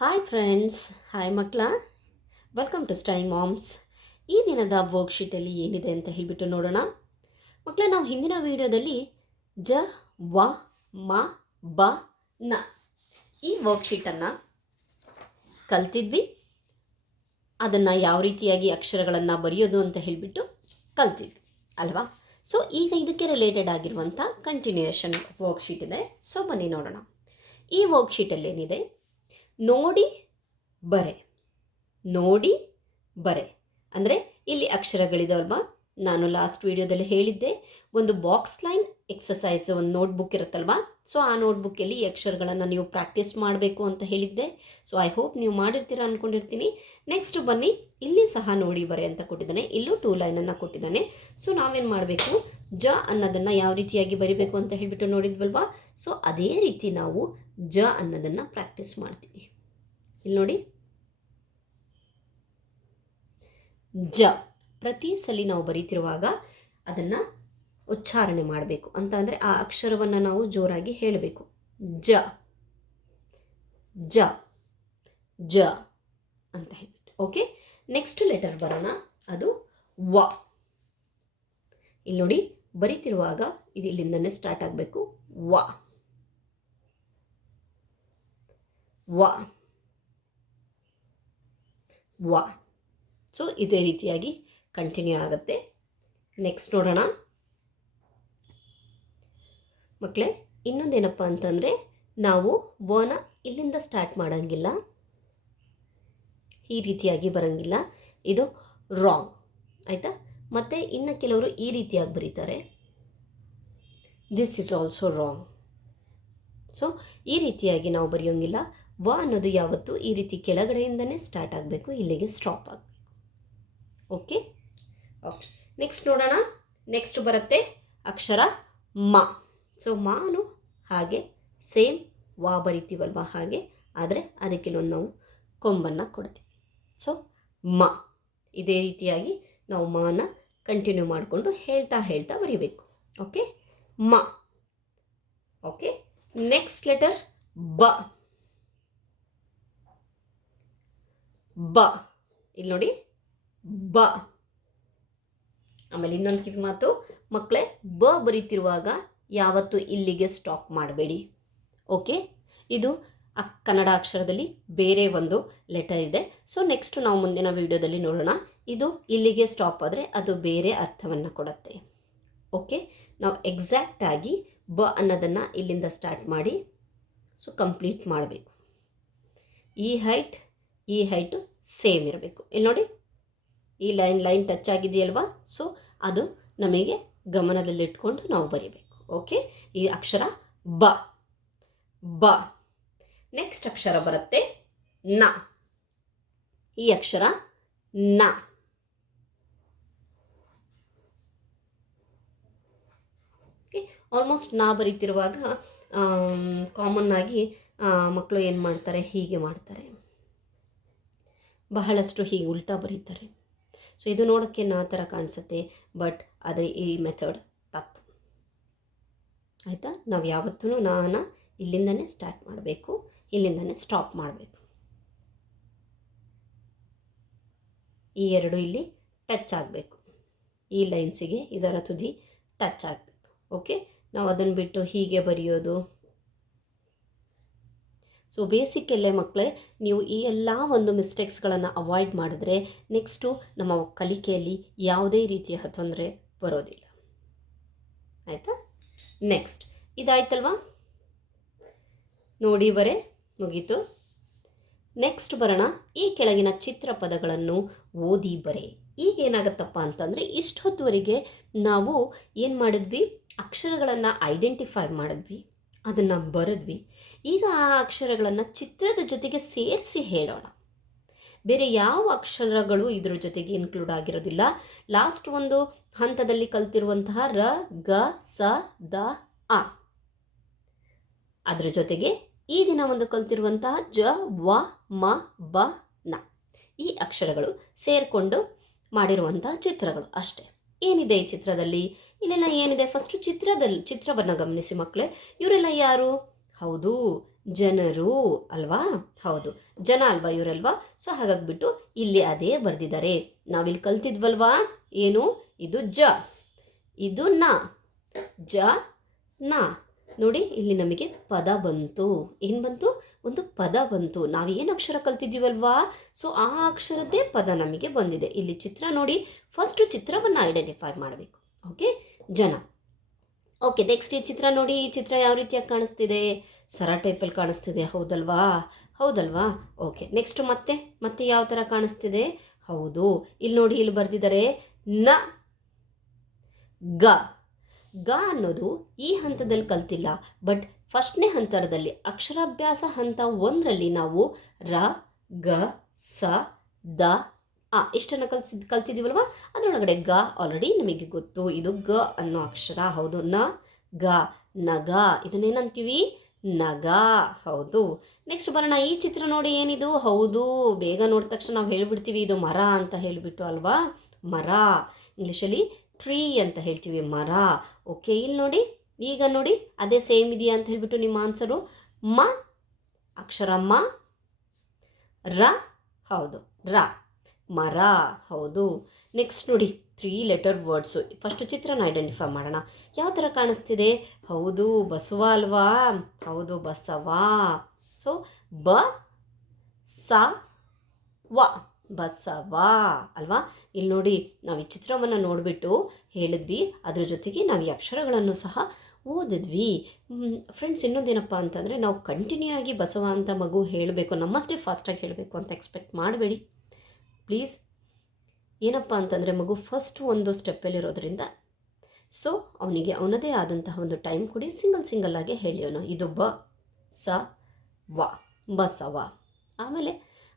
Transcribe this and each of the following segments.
Hi friends, hi ಮಕ್ಕಳ, welcome to skiing moms. ಈ ದಿನದ ವರ್ಕ್ಶೀಟಲ್ಲಿ ಏನಿದೆ ಅಂತ ಹೇಳಿಬಿಟ್ಟು ನೋಡೋಣ. ಮಕ್ಕಳ, ನಾವು ಹಿಂದಿನ ವಿಡಿಯೋದಲ್ಲಿ ಜ, ವ, ಮ, ಬ, ನ ಈ ವರ್ಕ್ಶೀಟನ್ನು ಕಲ್ತಿದ್ವಿ. ಅದನ್ನು ಯಾವ ರೀತಿಯಾಗಿ ಅಕ್ಷರಗಳನ್ನು ಬರೆಯೋದು ಅಂತ ಹೇಳಿಬಿಟ್ಟು ಕಲ್ತಿದ್ವಿ ಅಲ್ವಾ. ಸೊ ಈಗ ಇದಕ್ಕೆ ರಿಲೇಟೆಡ್ ಆಗಿರುವಂಥ ಕಂಟಿನ್ಯೂಯೇಷನ್ ವರ್ಕ್ಶೀಟ್ ಇದೆ. ಸೊ ಬನ್ನಿ ನೋಡೋಣ. ಈ ವರ್ಕ್ಶೀಟಲ್ಲಿ ಏನಿದೆ, ನೋಡಿ ಬರೆ. ನೋಡಿ ಬರೆ ಅಂದರೆ ಇಲ್ಲಿ ಅಕ್ಷರಗಳಿದಾವಲ್ವಾ. ನಾನು ಲಾಸ್ಟ್ ವಿಡಿಯೋದಲ್ಲಿ ಹೇಳಿದ್ದೆ, ಒಂದು ಬಾಕ್ಸ್ ಲೈನ್ ಎಕ್ಸಸೈಸ್, ಒಂದು ನೋಟ್ಬುಕ್ ಇರುತ್ತಲ್ವಾ. ಸೊ ಆ ನೋಟ್ಬುಕ್ಕಲ್ಲಿ ಈ ಅಕ್ಷರಗಳನ್ನು ನೀವು ಪ್ರಾಕ್ಟೀಸ್ ಮಾಡಬೇಕು ಅಂತ ಹೇಳಿದ್ದೆ. ಸೊ ಐ ಹೋಪ್ ನೀವು ಮಾಡಿರ್ತೀರ ಅಂದ್ಕೊಂಡಿರ್ತೀನಿ. ನೆಕ್ಸ್ಟ್ ಬನ್ನಿ, ಇಲ್ಲಿ ಸಹ ನೋಡಿ ಬರೆ ಅಂತ ಕೊಟ್ಟಿದ್ದಾನೆ. ಇಲ್ಲೂ 2 ಲೈನನ್ನು ಕೊಟ್ಟಿದ್ದಾನೆ. ಸೊ ನಾವೇನು ಮಾಡಬೇಕು, ಜ ಅನ್ನೋದನ್ನು ಯಾವ ರೀತಿಯಾಗಿ ಬರಿಬೇಕು ಅಂತ ಹೇಳಿಬಿಟ್ಟು ನೋಡಿದ್ವಲ್ವಾ. ಸೊ ಅದೇ ರೀತಿ ನಾವು ಜ ಅನ್ನೋದನ್ನು ಪ್ರಾಕ್ಟೀಸ್ ಮಾಡ್ತೀವಿ. ಇಲ್ಲಿ ನೋಡಿ, ಜ ಪ್ರತಿ ಸಲ ನಾವು ಬರೀತಿರುವಾಗ ಅದನ್ನು ಉಚ್ಚಾರಣೆ ಮಾಡಬೇಕು ಅಂತ ಅಂದರೆ ಆ ಅಕ್ಷರವನ್ನು ನಾವು ಜೋರಾಗಿ ಹೇಳಬೇಕು. ಜ ಜ ಜ ಅಂತ ಹೇಳ್ಬಿಟ್ಟು. ಓಕೆ, ನೆಕ್ಸ್ಟ್ ಲೆಟರ್ ಬರೋಣ. ಅದು ವ. ಇಲ್ಲಿ ನೋಡಿ, ಬರೀತಿರುವಾಗ ಇದು ಇಲ್ಲಿಂದನೇ ಸ್ಟಾರ್ಟ್ ಆಗಬೇಕು. ವ ವ ವ. ಸೊ ಇದೇ ರೀತಿಯಾಗಿ ಕಂಟಿನ್ಯೂ ಆಗುತ್ತೆ. ನೆಕ್ಸ್ಟ್ ನೋಡೋಣ ಮಕ್ಕಳೇ. ಇನ್ನೊಂದೇನಪ್ಪ ಅಂತಂದರೆ, ನಾವು ವನ ಇಲ್ಲಿಂದ ಸ್ಟಾರ್ಟ್ ಮಾಡೋಂಗಿಲ್ಲ, ಈ ರೀತಿಯಾಗಿ ಬರೋಂಗಿಲ್ಲ. ಇದು ರಾಂಗ್ ಆಯಿತಾ. ಮತ್ತು ಇನ್ನು ಕೆಲವರು ಈ ರೀತಿಯಾಗಿ ಬರೀತಾರೆ. This is also wrong. So ಈ ರೀತಿಯಾಗಿ ನಾವು ಬರೆಯೋಂಗಿಲ್ಲ. ವ ಅನ್ನೋದು ಯಾವತ್ತು ಈ ರೀತಿ ಕೆಳಗಡೆಯಿಂದನೇ ಸ್ಟಾರ್ಟ್ ಆಗಬೇಕು, ಇಲ್ಲಿಗೆ ಸ್ಟಾಪ್ ಆಗಬೇಕು. ಓಕೆ ಓಕೆ, ನೆಕ್ಸ್ಟ್ ನೋಡೋಣ. ನೆಕ್ಸ್ಟ್ ಬರುತ್ತೆ ಅಕ್ಷರ ಮ. ಸೊ ಮಾನು ಹಾಗೆ ಸೇಮ್ ವಾ ಬರಿತೀವಲ್ವ ಹಾಗೆ, ಆದರೆ ಅದಕ್ಕೆಲ್ಲೊಂದು ನಾವು ಕೊಂಬನ್ನು ಕೊಡ್ತೀವಿ. ಸೊ ಮ. ಇದೇ ರೀತಿಯಾಗಿ ನಾವು ಮಾನ ಕಂಟಿನ್ಯೂ ಮಾಡಿಕೊಂಡು ಹೇಳ್ತಾ ಹೇಳ್ತಾ ಬರೀಬೇಕು. ಓಕೆ, ಮ. ಓಕೆ, ನೆಕ್ಸ್ಟ್ ಲೆಟರ್ ಬ. ಬ. ಇಲ್ಲಿ ನೋಡಿ, ಬ. ಆಮೇಲೆ ಇನ್ನೊಂದು ಕಿವಿ ಮಾತು ಮಕ್ಕಳೇ, ಬ ಬರೀತಿರುವಾಗ ಯಾವತ್ತು ಇಲ್ಲಿಗೆ ಸ್ಟಾಪ್ ಮಾಡಬೇಡಿ. ಓಕೆ, ಇದು ಕನ್ನಡ ಅಕ್ಷರದಲ್ಲಿ ಬೇರೆ ಒಂದು ಲೆಟರ್ ಇದೆ. ಸೊ ನೆಕ್ಸ್ಟ್ ನಾವು ಮುಂದಿನ ವಿಡಿಯೋದಲ್ಲಿ ನೋಡೋಣ. ಇದು ಇಲ್ಲಿಗೆ ಸ್ಟಾಪ್ ಆದರೆ ಅದು ಬೇರೆ ಅರ್ಥವನ್ನು ಕೊಡುತ್ತೆ. ಓಕೆ, ನಾವು ಎಕ್ಸಾಕ್ಟಾಗಿ ಬ ಅನ್ನೋದನ್ನು ಇಲ್ಲಿಂದ ಸ್ಟಾರ್ಟ್ ಮಾಡಿ ಸೊ ಕಂಪ್ಲೀಟ್ ಮಾಡಬೇಕು. ಈ ಹೈಟು ಸೇಮ್ ಇರಬೇಕು. ಇಲ್ಲಿ ನೋಡಿ, ಈ ಲೈನ್ ಟಚ್ ಆಗಿದೆಯಲ್ವಾ. ಸೊ ಅದು ನಮಗೆ ಗಮನದಲ್ಲಿಟ್ಕೊಂಡು ನಾವು ಬರೀಬೇಕು. ಓಕೆ, ಈ ಅಕ್ಷರ ಬ. ಬ. ನೆಕ್ಸ್ಟ್ ಅಕ್ಷರ ಬರುತ್ತೆ ನ. ಈ ಅಕ್ಷರ ನ. ಓಕೆ, ಆಲ್ಮೋಸ್ಟ್ ನಾ ಬರೀತಿರುವಾಗ ಕಾಮನ್ ಆಗಿ ಮಕ್ಕಳು ಏನು ಮಾಡ್ತಾರೆ, ಹೀಗೆ ಮಾಡ್ತಾರೆ, ಬಹಳಷ್ಟು ಹೀಗೆ ಉಲ್ಟಾ ಬರೀತಾರೆ. ಸೊ ಇದು ನೋಡೋಕ್ಕೆ ನಾ ಥರ ಕಾಣಿಸುತ್ತೆ, ಬಟ್ ಆದರೆ ಈ ಮೆಥಡ್ ತಪ್ಪು ಆಯಿತಾ. ನಾವು ಯಾವತ್ತೂ ನಾನ ಇಲ್ಲಿಂದನೇ ಸ್ಟಾರ್ಟ್ ಮಾಡಬೇಕು, ಇಲ್ಲಿಂದನೇ ಸ್ಟಾಪ್ ಮಾಡಬೇಕು. ಈ ಎರಡು ಇಲ್ಲಿ ಟಚ್ ಆಗಬೇಕು, ಈ ಲೈನ್ಸಿಗೆ ಇದರ ತುದಿ ಟಚ್ ಆಗಬೇಕು. ಓಕೆ, ನಾವು ಅದನ್ನು ಬಿಟ್ಟು ಹೀಗೆ ಬರೆಯೋದು. ಸೊ ಬೇಸಿಕ್ಕಲ್ಲೇ ಮಕ್ಕಳೇ, ನೀವು ಈ ಎಲ್ಲ ಒಂದು ಮಿಸ್ಟೇಕ್ಸ್ಗಳನ್ನು ಅವಾಯ್ಡ್ ಮಾಡಿದ್ರೆ ನೆಕ್ಸ್ಟು ನಮ್ಮ ಕಲಿಕೆಯಲ್ಲಿ ಯಾವುದೇ ರೀತಿಯ ತೊಂದರೆ ಬರೋದಿಲ್ಲ ಆಯಿತಾ. ನೆಕ್ಸ್ಟ್ ಇದಾಯ್ತಲ್ವಾ, ನೋಡಿ ಬರೆ ಮುಗೀತು. ನೆಕ್ಸ್ಟ್ ಬರೋಣ, ಈ ಕೆಳಗಿನ ಚಿತ್ರ ಪದಗಳನ್ನು ಓದಿ ಬರೆ. ಈಗ ಏನಾಗುತ್ತಪ್ಪ ಅಂತಂದರೆ, ಇಷ್ಟೊತ್ತುವರೆಗೆ ನಾವು ಏನು ಮಾಡಿದ್ವಿ, ಅಕ್ಷರಗಳನ್ನು ಐಡೆಂಟಿಫೈ ಮಾಡಿದ್ವಿ, ಅದನ್ನು ಬರೆದ್ವಿ. ಈಗ ಆ ಅಕ್ಷರಗಳನ್ನು ಚಿತ್ರದ ಜೊತೆಗೆ ಸೇರಿಸಿ ಹೇಳೋಣ. ಬೇರೆ ಯಾವ ಅಕ್ಷರಗಳು ಇದ್ರ ಜೊತೆಗೆ ಇನ್ಕ್ಲೂಡ್ ಆಗಿರೋದಿಲ್ಲ. ಲಾಸ್ಟ್ ಒಂದು ಹಂತದಲ್ಲಿ ಕಲ್ತಿರುವಂತಹ ರ, ಗ, ಸ, ದ, ಅ, ಅದರ ಜೊತೆಗೆ ಈ ದಿನ ಒಂದು ಕಲ್ತಿರುವಂತಹ ಜ, ವ, ಮ, ಬ, ನ ಈ ಅಕ್ಷರಗಳು ಸೇರಿಕೊಂಡು ಮಾಡಿರುವಂತಹ ಚಿತ್ರಗಳು ಅಷ್ಟೇ. ಏನಿದೆ ಈ ಚಿತ್ರದಲ್ಲಿ, ಇಲ್ಲೆಲ್ಲ ಏನಿದೆ, ಫಸ್ಟು ಚಿತ್ರವನ್ನು ಗಮನಿಸಿ ಮಕ್ಕಳೇ. ಇವರೆಲ್ಲ ಯಾರು? ಹೌದು, ಜನರು ಅಲ್ವಾ? ಹೌದು, ಜನ ಅಲ್ವಾ ಇವರಲ್ವಾ? ಸೊ ಹಾಗಾಗ್ಬಿಟ್ಟು ಇಲ್ಲಿ ಅದೇ ಬರೆದಿದ್ದಾರೆ. ನಾವಿಲ್ಲಿ ಕಲ್ತಿದ್ವಲ್ವಾ ಏನು? ಇದು ಜ, ಇದು ನ, ಜ ನ. ನೋಡಿ ಇಲ್ಲಿ ನಮಗೆ ಪದ ಬಂತು. ಏನು ಬಂತು? ಒಂದು ಪದ ಬಂತು. ನಾವು ಏನು ಅಕ್ಷರ ಕಲ್ತಿದ್ದೀವಲ್ವಾ, ಸೊ ಆ ಅಕ್ಷರದ್ದೇ ಪದ ನಮಗೆ ಬಂದಿದೆ. ಇಲ್ಲಿ ಚಿತ್ರ ನೋಡಿ, ಫಸ್ಟು ಚಿತ್ರವನ್ನು ಐಡೆಂಟಿಫೈ ಮಾಡಬೇಕು. ಓಕೆ, ಜನ. ಓಕೆ, ನೆಕ್ಸ್ಟ್ ಈ ಚಿತ್ರ ನೋಡಿ. ಈ ಚಿತ್ರ ಯಾವ ರೀತಿಯಾಗಿ ಕಾಣಿಸ್ತಿದೆ? ಸರ ಟೈಪಲ್ಲಿ ಕಾಣಿಸ್ತಿದೆ, ಹೌದಲ್ವಾ? ಹೌದಲ್ವಾ? ಓಕೆ, ನೆಕ್ಸ್ಟ್ ಮತ್ತೆ ಯಾವ ಥರ ಕಾಣಿಸ್ತಿದೆ? ಹೌದು, ಇಲ್ಲಿ ನೋಡಿ, ಇಲ್ಲಿ ಬರೆದಿದ್ದಾರೆ ನ ಗ. ಗ ಅನ್ನೋದು ಈ ಹಂತದಲ್ಲಿ ಕಲ್ತಿಲ್ಲ, ಬಟ್ ಫಸ್ಟ್ನೇ ಹಂತದಲ್ಲಿ ಅಕ್ಷರಾಭ್ಯಾಸ ಹಂತ 1ರಲ್ಲಿ ನಾವು ರ, ಗ, ಸ, ದ, ಆ ಇಷ್ಟನ್ನು ಕಲ್ತಿದ್ದೀವಲ್ವ. ಅದರೊಳಗಡೆ ಗ ಆಲ್ರೆಡಿ ನಮಗೆ ಗೊತ್ತು, ಇದು ಗ ಅನ್ನೋ ಅಕ್ಷರ. ಹೌದು, ನ ಗ, ನಗ. ಇದನ್ನೇನಂತೀವಿ? ನಗ. ಹೌದು. ನೆಕ್ಸ್ಟ್ ಬರೋಣ. ಈ ಚಿತ್ರ ನೋಡಿ, ಏನಿದು? ಹೌದು, ಬೇಗ ನೋಡಿದ ತಕ್ಷಣ ನಾವು ಹೇಳ್ಬಿಡ್ತೀವಿ ಇದು ಮರ ಅಂತ ಹೇಳಿಬಿಟ್ಟು ಅಲ್ವಾ? ಮರ, ಇಂಗ್ಲೀಷಲ್ಲಿ ಟ್ರೀ ಅಂತ ಹೇಳ್ತೀವಿ, ಮರ. ಓಕೆ, ಇಲ್ಲಿ ನೋಡಿ, ಈಗ ನೋಡಿ ಅದೇ ಸೇಮ್ ಇದೆಯಾ ಅಂತ ಹೇಳ್ಬಿಟ್ಟು ನಿಮ್ಮ ಆನ್ಸರು. ಮ ಅಕ್ಷರ ಮ, ರ, ಹೌದು ರ, ಮರ. ಹೌದು. ನೆಕ್ಸ್ಟ್ ನೋಡಿ, 3 ಲೆಟರ್ ವರ್ಡ್ಸು. ಫಸ್ಟ್ ಚಿತ್ರನ ಐಡೆಂಟಿಫೈ ಮಾಡೋಣ. ಯಾವ ಥರ ಕಾಣಿಸ್ತಿದೆ? ಹೌದು, ಬಸವ ಅಲ್ವಾ? ಹೌದು, ಬಸವ. ಸೊ ಬ ಸ ವ, ಬಸವ ಅಲ್ವಾ? ಇಲ್ಲಿ ನೋಡಿ, ನಾವು ಈ ಚಿತ್ರವನ್ನು ನೋಡಿಬಿಟ್ಟು ಹೇಳಿದ್ವಿ, ಅದ್ರ ಜೊತೆಗೆ ನಾವು ಈ ಅಕ್ಷರಗಳನ್ನು ಸಹ ಓದಿದ್ವಿ. ಫ್ರೆಂಡ್ಸ್, ಇನ್ನೊಂದೇನಪ್ಪ ಅಂತಂದರೆ, ನಾವು ಕಂಟಿನ್ಯೂ ಆಗಿ ಬಸವ ಅಂತ ಮಗು ಹೇಳಬೇಕು, ನಮ್ಮಷ್ಟೇ ಫಾಸ್ಟಾಗಿ ಹೇಳಬೇಕು ಅಂತ ಎಕ್ಸ್ಪೆಕ್ಟ್ ಮಾಡಬೇಡಿ ಪ್ಲೀಸ್. ಏನಪ್ಪ ಅಂತಂದರೆ, ಮಗು ಫಸ್ಟ್ ಒಂದು ಸ್ಟೆಪ್ಪಲ್ಲಿರೋದ್ರಿಂದ ಸೊ ಅವನಿಗೆ ಅವನದೇ ಆದಂತಹ ಒಂದು ಟೈಮ್ ಕೊಡಿ, ಸಿಂಗಲ್ಲಾಗಿ ಹೇಳಿ ಅವನು. ಇದು ಬ ಸ ವ, ಬಸವ. ಆಮೇಲೆ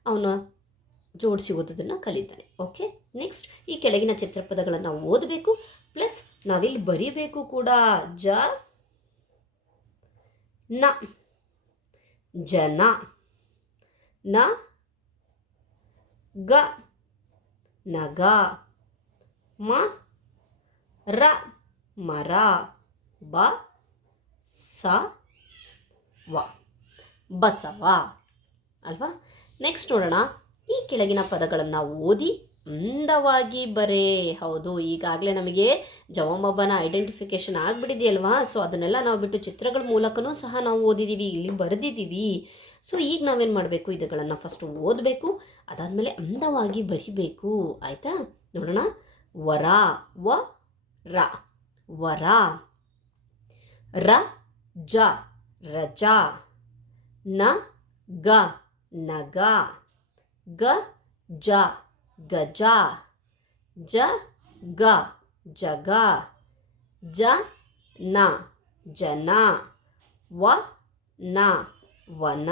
ಅವನು ಜೋಡಿಸಿ ಓದೋದನ್ನು ಕಲಿತಾನೆ. ಓಕೆ, ನೆಕ್ಸ್ಟ್ ಈ ಕೆಳಗಿನ ಚಿತ್ರಪದಗಳನ್ನು ಓದಬೇಕು, ಪ್ಲಸ್ ನಾವಿಲ್ಲಿ ಬರೀಬೇಕು ಕೂಡ. ಜ ನ, ಜನ. ನ ಗ, ನಗ. ಮ ರ, ಮರ. ಬ ಸ ವ, ಬಸವ ಅಲ್ವಾ? ನೆಕ್ಸ್ಟ್ ನೋಡೋಣ. ಈ ಕೆಳಗಿನ ಪದಗಳನ್ನು ಓದಿ ಅಂದವಾಗಿ ಬರೇ. ಹೌದು, ಈಗಾಗಲೇ ನಮಗೆ ಜವಮಬ್ಬನ ಐಡೆಂಟಿಫಿಕೇಷನ್ ಆಗಿಬಿಟ್ಟಿದೆಯಲ್ವಾ? ಸೊ ಅದನ್ನೆಲ್ಲ ನಾವು ಬಿಟ್ಟು ಚಿತ್ರಗಳ ಮೂಲಕನೂ ಸಹ ನಾವು ಓದಿದ್ದೀವಿ, ಇಲ್ಲಿ ಬರೆದಿದ್ದೀವಿ. ಸೊ ಈಗ ನಾವೇನು ಮಾಡಬೇಕು? ಇದುಗಳನ್ನು ಫಸ್ಟು ಓದಬೇಕು, ಅದಾದಮೇಲೆ ಅಂದವಾಗಿ ಬರಿಬೇಕು. ಆಯಿತಾ? ನೋಡೋಣ. ವರ, ವ ರ, ವರ. ರ ಜ, ರಜ. ನ ಗ, ನಗ. ಗ ಜ, ಗಜ. ಜ ಗ, ಜಗ. ಜ ನ, ಜನ. ವ ನ, ವನ.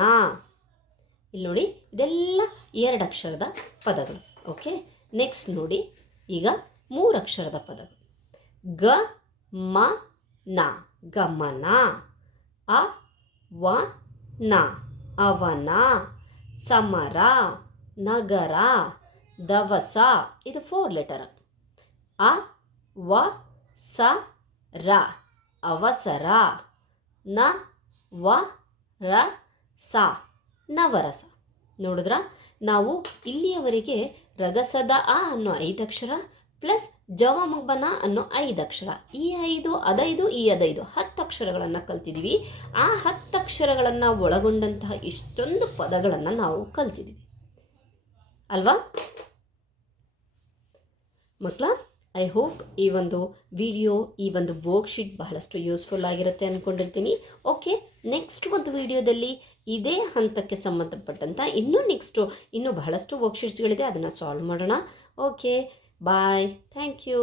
ಇಲ್ಲಿ ನೋಡಿ, ಇದೆಲ್ಲ 2 ಅಕ್ಷರದ ಪದಗಳು. ಓಕೆ, ನೆಕ್ಸ್ಟ್ ನೋಡಿ, ಈಗ 3 ಅಕ್ಷರದ ಪದಗಳು. ಗ ಮ ನ, ಗಮನ. ಅ ವ ನ, ಅವನ. ಸಮರ, ನಗರ, ದವಸ. ಇದು 4 ಲೆಟರ್. ಅ ವ ಸ ರ, ಅವಸರ. ನ ವ ರ ಸ, ನವರಸ. ನೋಡಿದ್ರ, ನಾವು ಇಲ್ಲಿಯವರೆಗೆ ರಗಸದ ಅ ಅನ್ನೋ 5 ಅಕ್ಷರ ಪ್ಲಸ್ ಜವಮಬ್ಬನ ಅನ್ನೋ 5 ಅಕ್ಷರ, ಈ 5 ಅದೈದು ಈ 5 10 ಅಕ್ಷರಗಳನ್ನು ಕಲ್ತಿದ್ದೀವಿ. ಆ 10 ಅಕ್ಷರಗಳನ್ನು ಒಳಗೊಂಡಂತಹ ಇಷ್ಟೊಂದು ಪದಗಳನ್ನು ನಾವು ಕಲ್ತಿದ್ದೀವಿ ಅಲ್ವಾ ಮಕ್ಕಳ? ಐ ಹೋಪ್ ಈ ಒಂದು ವಿಡಿಯೋ, ಈ ಒಂದು ವರ್ಕ್ಶೀಟ್ ಬಹಳಷ್ಟು ಯೂಸ್ಫುಲ್ ಆಗಿರುತ್ತೆ ಅಂದ್ಕೊಂಡಿರ್ತೀನಿ. ಓಕೆ, ನೆಕ್ಸ್ಟ್ ಒಂದು ವಿಡಿಯೋದಲ್ಲಿ ಇದೇ ಹಂತಕ್ಕೆ ಸಂಬಂಧಪಟ್ಟಂಥ ಇನ್ನೂ ಬಹಳಷ್ಟು ವರ್ಕ್ಶೀಟ್ಸ್ಗಳಿದೆ, ಅದನ್ನು ಸಾಲ್ವ್ ಮಾಡೋಣ. Okay, bye, thank you.